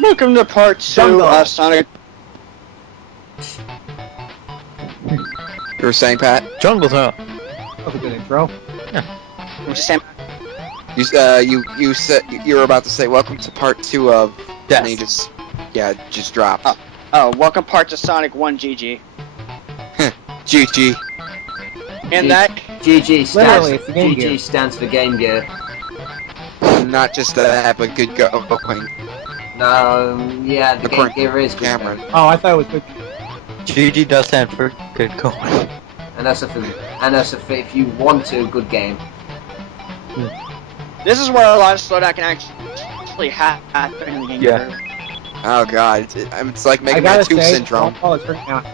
Welcome to part 2 of Sonic. You were saying, Pat? Jungle Zone. That was a good intro. Which is Sam. You said you were about to say welcome to part 2 of. Yes. And you just dropped. Oh, welcome part to Sonic 1 GG. GG. And that Literally, it's the Game Gear. GG stands for Game Gear. Not just that, but good going. No, yeah, the Game Gear is good. Cameron. Oh, I thought it was good. GG does stand for good going. And that's if you want to, good game. this is where a lot of slowdown can actually happen in the game. Yeah. Oh god, it's like I Mega Man gotta 2 say, syndrome. Waterfall is hurting my eyes.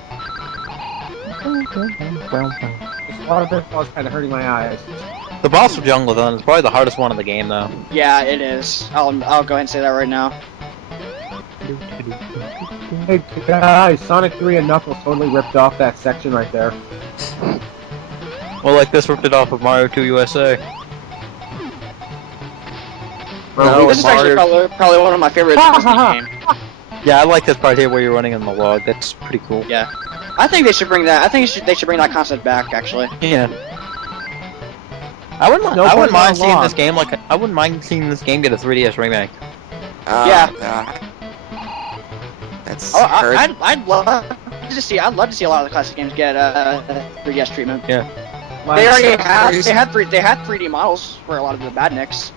Waterfall is kind of hurting my eyes. The boss of Jungle Zone is probably the hardest one in the game, though. Yeah, it is. I'll go ahead and say that right now. Hey guys, Sonic 3 and Knuckles totally ripped off that section right there. Well, like this ripped it off of Mario 2 USA. Well, This is actually probably one of my favorite parts of the game. Yeah, I like this part here where you're running in the log. That's pretty cool. Yeah. I think they should bring that. I think they should bring that concept back, actually. Yeah. I wouldn't No point mind in seeing log. this game I wouldn't mind seeing this game get a 3DS remake. Yeah. That's Oh, I'd love to see. I'd love to see a lot of the classic games get 3DS treatment. Yeah. They already have. They had 3D models for a lot of the badniks.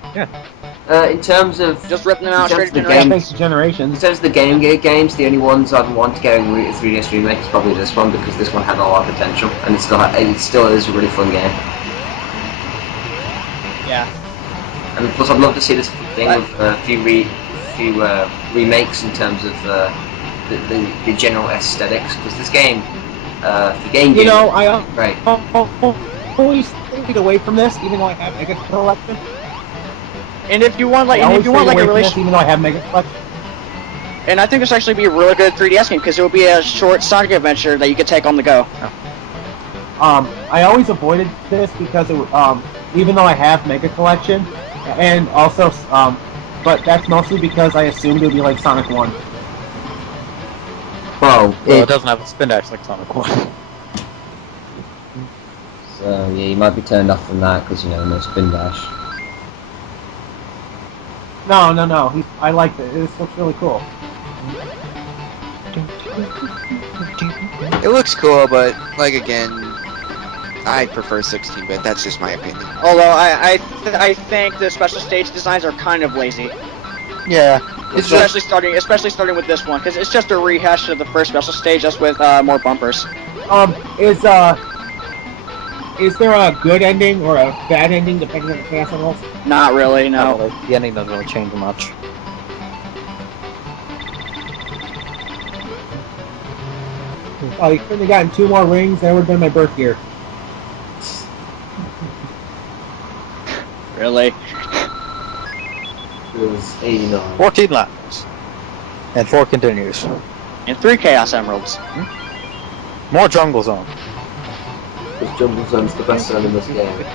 in terms of Just ripping them out in terms straight to of the generation. Thanks to in Generations. terms of the Game Gear games, the only ones I'd want to get a 3DS remake is probably this one, because this one had a lot of potential, and it still is a really fun game. Yeah. And plus, I'd love to see this thing with a few remakes in terms of the general aesthetics, because this game, the Game Gear, You know, I right. always stayed away from this, even though I have Mega Collection. And if you want like, I and always if you want stayed like a away from really, this, even though I have Mega Collection. and I think this actually be a really good 3DS game because it would be a short Sonic adventure that you could take on the go. I always avoided this because it, even though I have Mega Collection, and also, but that's mostly because I assumed it would be like Sonic 1. Well, Well, it doesn't have a spin dash like Sonic 1. so yeah, you might be turned off from that because no spin dash. No. I liked it. This looks really cool. It looks cool, but like again, I prefer 16-bit. That's just my opinion. Although I think the special stage designs are kind of lazy, Yeah. It's just, especially starting with this one because it's just a rehash of the first special stage, just with more bumpers. Is there a good ending or a bad ending depending on the chaos levels? Not really, no. the ending doesn't really change much. Oh, you couldn't have gotten 2 more rings, that would have been my birth year. Really. It was 89. 14 laps. And 4 continues. And 3 Chaos Emeralds. More Jungle Zone. Because Jungle Zone's the best zone in this game.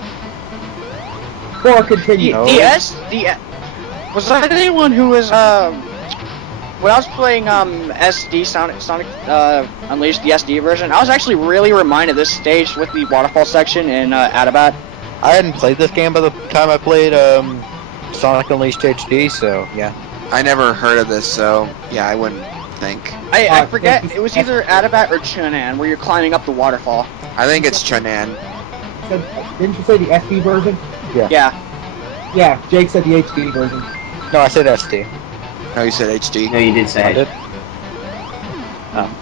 4 continue. No. Was that anyone who was when I was playing SD Sonic Unleashed, the SD version, I was actually really reminded of this stage with the waterfall section in Adabat. I hadn't played this game by the time I played Sonic Unleashed HD, so yeah. I never heard of this, so yeah, I wouldn't think. I forget, it was either Adabat or Chunan where you're climbing up the waterfall. I think it's Chunan. Didn't you say the SD version? Yeah. Yeah, Jake said the HD version. No, I said SD. No, you said HD. No, you did say I it. did.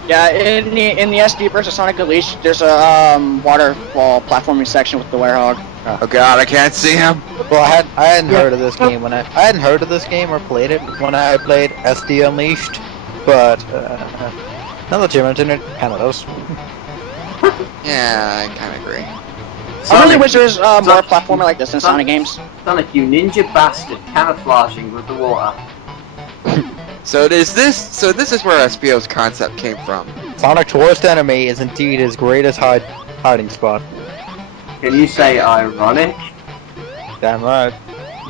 Yeah, in the SD version of Sonic Unleashed, there's a waterfall platforming section with the werehog. Oh god, I can't see him. Well, I hadn't heard of this game I hadn't heard of this game or played it when I played SD Unleashed, but now that you mention it, kind of does. Yeah, I kind of agree. I really wish there was more platforming like this in Sonic games. Sonic, you ninja bastard, camouflaging with the water. So this is where SPO's concept came from. Sonic's worst enemy is indeed his greatest hiding spot. Can you say ironic? Damn right.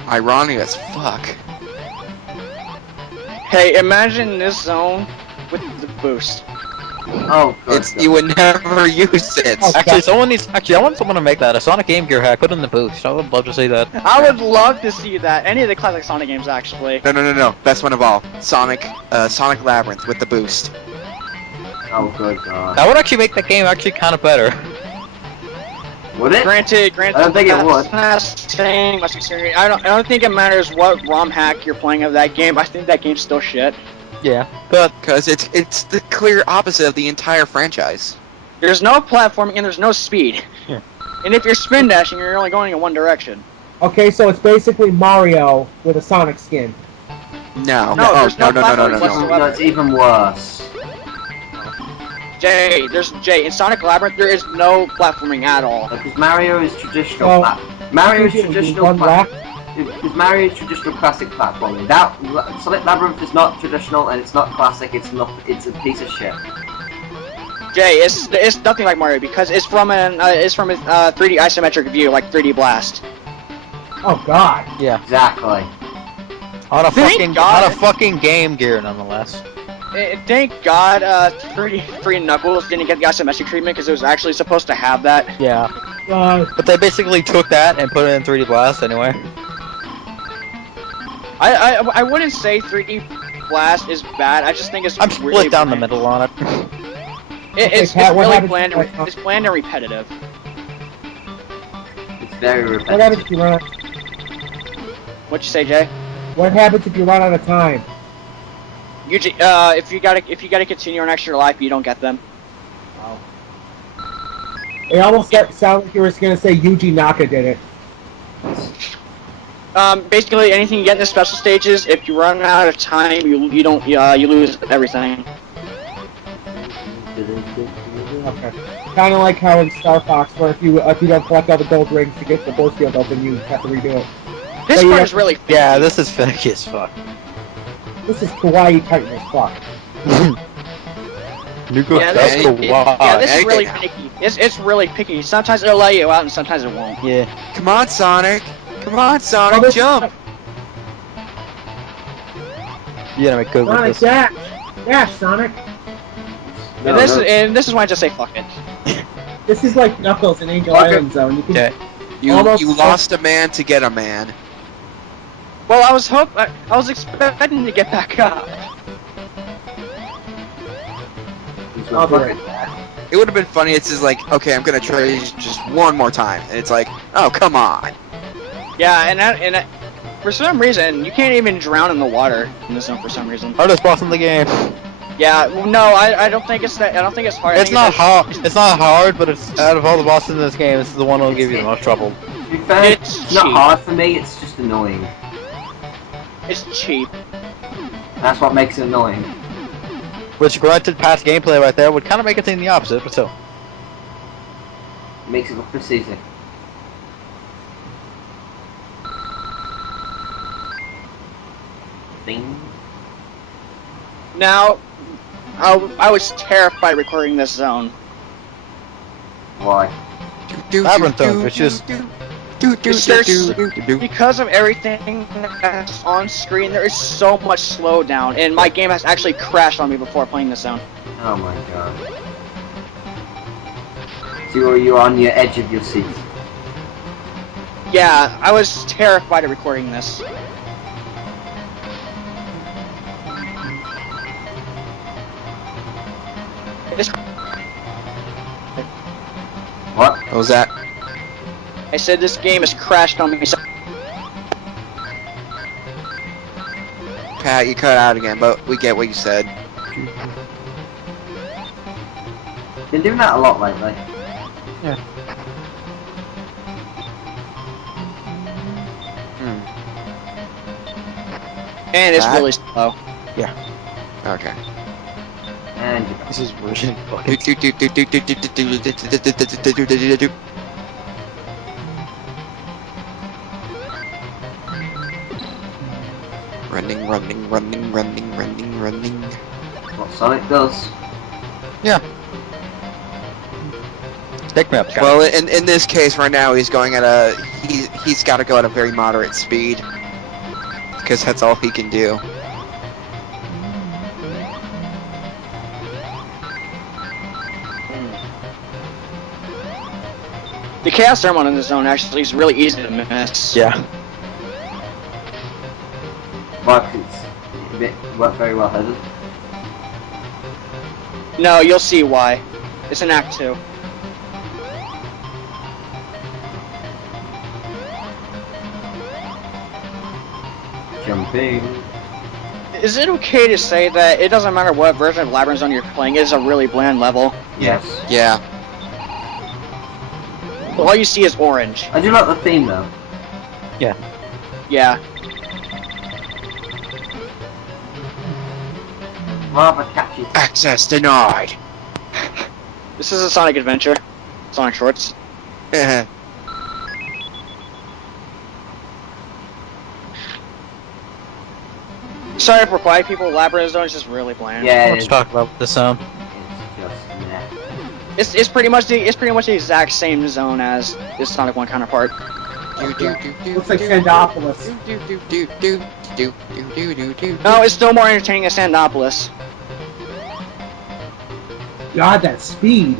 Ironic as fuck. Hey, imagine this zone with the boost. Oh, good. It's you would never use it. Oh, Actually, someone needs. Actually, I want someone to make that a Sonic Game Gear hack. Put in the boost. I would love to see that. I would love to see that. Any of the classic Sonic games, actually. No. Best one of all. Sonic Labyrinth with the boost. Oh, good God. That would actually make the game actually kind of better. Would it? Granted, I don't think it would. that's not saying much experience. I don't think it matters what ROM hack you're playing of that game. I think that game's still shit. Yeah, but Because it's the clear opposite of the entire franchise. There's no platforming and there's no speed. Yeah. And if you're spin dashing, you're only going in one direction. Okay, so it's basically Mario with a Sonic skin. No. No, there's no no. platforming No, it's even worse. Jay, in Sonic Labyrinth, there is no platforming at all. Because Mario is traditional. Well, Mario is you traditional. one lap. Because Mario is traditional classic platforming. Sonic Labyrinth is not traditional and it's not classic. It's a piece of shit. Jay, it's nothing like Mario because it's from a 3D isometric view, like 3D Blast. Oh God. yeah, Exactly. on a Thank God. fucking Game Gear, nonetheless. Thank God, 3D Knuckles didn't get the isometric treatment because it was actually supposed to have that. Yeah, but they basically took that and put it in 3D Blast anyway. I wouldn't say 3D Blast is bad. I just think it's I'm really split down the bland. middle on it. It's Pat, what really happens bland. if I- It's bland and repetitive. It's very What happens repetitive. if you run? What'd you say, Jay? What happens if you run out of time? Usually, if you gotta continue an extra life, you don't get them. It almost sounded like you were gonna say Yuji Naka did it. Basically, anything you get in the special stages, if you run out of time, you lose everything. Okay. Kind of like how in Star Fox, where if you don't collect all the gold rings to get the force field open, you have to redo it. This Yeah, part yeah. is really Yeah, this is finicky as fuck. This is kawaii Titan as fuck. Nuko, Yeah, that's this, cool. yeah, this is Anything really now. picky. It's really picky. Sometimes it'll let you out, and sometimes it won't. Yeah. Come on, Sonic. Come on, Oh, Sonic, this- jump. You gotta make good with Sonic this. dash! Dash, Sonic! And this is why I just say fuck it. This is like Knuckles in Angel Okay. Island Zone. You can Okay. You Almost- lost a man to get a man. Well, I was expecting to get back up. I'll do it. It would have been funny. It's just like, okay, I'm gonna try just one more time, and it's like, oh, come on. Yeah, and for some reason, you can't even drown in the water in this zone for some reason. Hardest boss in the game. Yeah, well, no, I don't think it's that. I don't think it's hard. I It's think not hard. It's not hard, but it's out of all the bosses in this game, it's the one that'll give you the most trouble. To be fair, It's it's not cheap. hard for me, it's just annoying. It's cheap. That's what makes it annoying. Which, granted, past gameplay right there would kind of make it seem the opposite, but still. It makes it look this easy. Bing. Now, I was terrified recording this zone. Why? Labyrinth Zone, it's just- Because of everything that's on screen, there is so much slowdown, and my game has actually crashed on me before playing this zone. Oh my god. So you're on your edge of your seat. Yeah, I was terrified of recording this. This- What? What was that? I said this game has crashed on me. Pat, you cut out again, but we get what you said. Been doing that a lot lately. Hmm. And it's That- really slow. Okay. And you're back. This is really fucking. Running. What Sonic does. Pick me up, Scott. Well, in this case, right now, he's going at he's got to go at a very moderate speed because that's all he can do. The Chaos Emerald in the zone actually is really easy to miss. Yeah. But it's a bit very well headed. No, you'll see why. It's in Act 2. Jumping. Is it okay to say that it doesn't matter what version of Labyrinth Zone you're playing, it is a really bland level? Yes. Yeah. All you see is orange. I do like the theme though. Yeah. Rather catchy. Access denied. This is a Sonic adventure. Sonic Shorts. Sorry for quiet people, Labyrinth Zone is just really bland. Yeah, Let's talk about the zone. It's just meh. It's pretty much the exact same zone as this Sonic 1 counterpart. Looks like Sandopolis. No, it's still more entertaining than Sandopolis. God, that speed.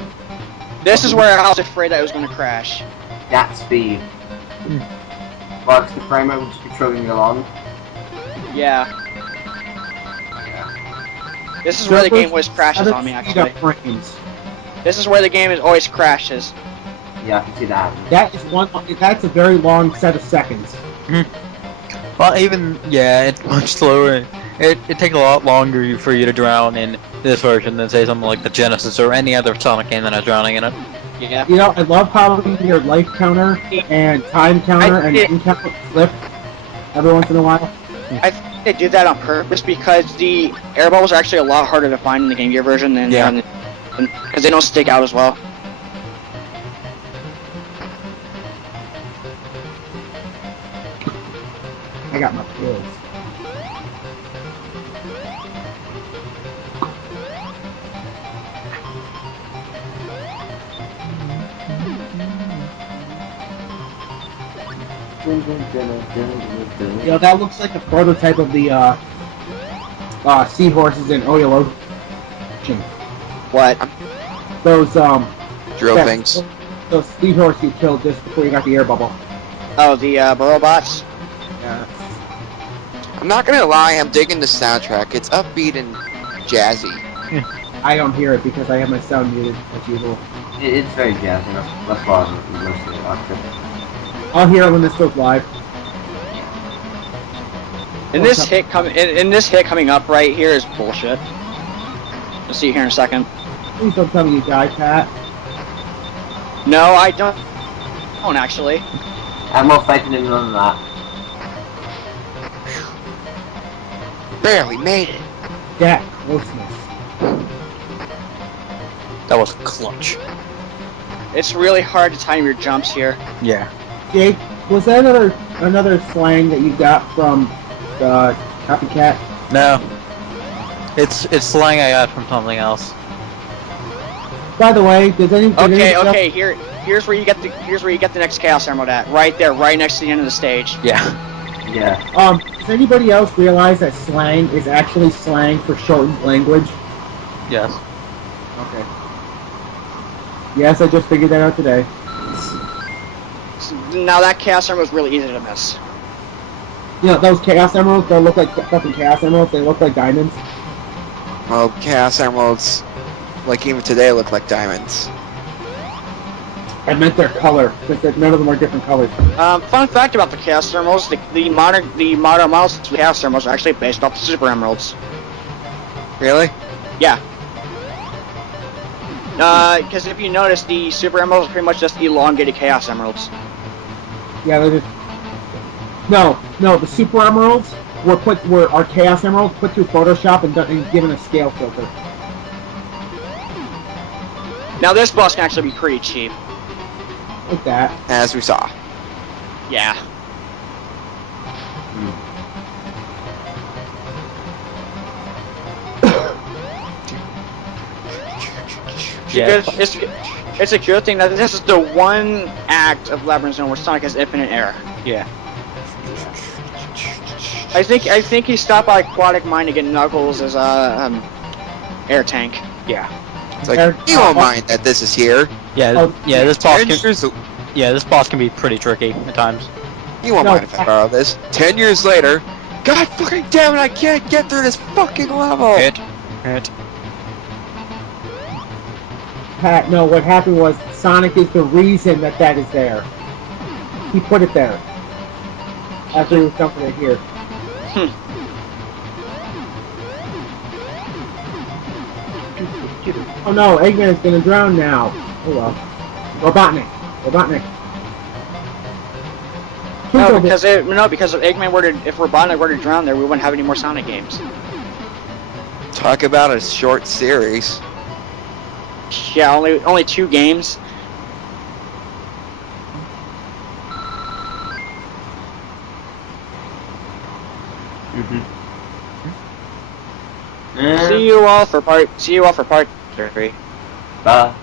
This is where I was afraid that it was going to crash. That speed. Well, 'cause the frame rate will just be chugging along. Yeah. This is where the game always crashes on me, Speed of actually. frames. This is where the game always crashes. Yeah, I can see that. That is that's a very long set of seconds. Well, even, yeah, it's much slower. It takes a lot longer for you to drown in this version than, say, something like the Genesis or any other Sonic game that has drowning in it. Yeah. You know, I love how your life counter and time counter and game counter flip every once in a while. I think they did that on purpose because the air bubbles are actually a lot harder to find in the Game Gear version than because they don't stick out as well. I got my pills. You know, that looks like a prototype of the seahorses in Oil Ocean. What? Those Drill yeah, things. Those seahorses you killed just before you got the air bubble. Oh, the burrow bots? Yeah. I'm not gonna lie, I'm digging the soundtrack. It's upbeat and jazzy. I don't hear it because I have my sound muted as usual. It's very jazzy, that's why I'm mostly like it. I'll hear it when this goes live. And this hit coming up right here is bullshit. You'll see it here in a second. Please don't tell me you died, Pat. No, I don't actually. I have more faith in him than that. Barely made it. That closeness. That was clutch. It's really hard to time your jumps here. Yeah. Jake, was that another slang that you got from Copycat? No. It's slang I got from something else. By the way, did anybody Okay, here's where you get the next Chaos Emerald at. Right there, right next to the end of the stage. Yeah. Yeah. Does anybody else realize that slang is actually slang for shortened language? Yes. Okay. Yes, I just figured that out today. Now that Chaos Emerald was really easy to miss. You know, those Chaos Emeralds don't look like fucking Chaos Emeralds, they look like diamonds. Well, Chaos Emeralds, like even today, look like diamonds. I meant their color, because none of them are different colors. Fun fact about the Chaos Emeralds, the modern models of the Chaos Emeralds are actually based off the Super Emeralds. Really? Yeah. Because if you notice, the Super Emeralds are pretty much just elongated Chaos Emeralds. Yeah, they're just... No, the Super Emeralds were our Chaos Emeralds put through Photoshop and given a scale filter. Now this boss can actually be pretty cheap. Like that. As we saw. Yeah. Yeah. It's a good thing that this is the one act of Labyrinth Zone where Sonic has infinite air. Yeah. I think he stopped by Aquatic Mine to get Knuckles as a air tank. Yeah. It's like, you won't mind that this is here. Yeah. Oh, Yeah. This boss can. Adventures Yeah, this boss can be pretty tricky at times. You won't No. mind if I borrow this. 10 years later, God fucking damn it, I can't get through this fucking level! Hit. Pat, no, what happened was Sonic is the reason that is there. He put it there. After he was dumping it here. Oh no, Eggman's gonna drown now. Oh well. Robotnik. No, because if Eggman were to, if Robotnik were to drown there, we wouldn't have any more Sonic games. Talk about a short series. Yeah, only 2 games. See you all for part 3. Bye.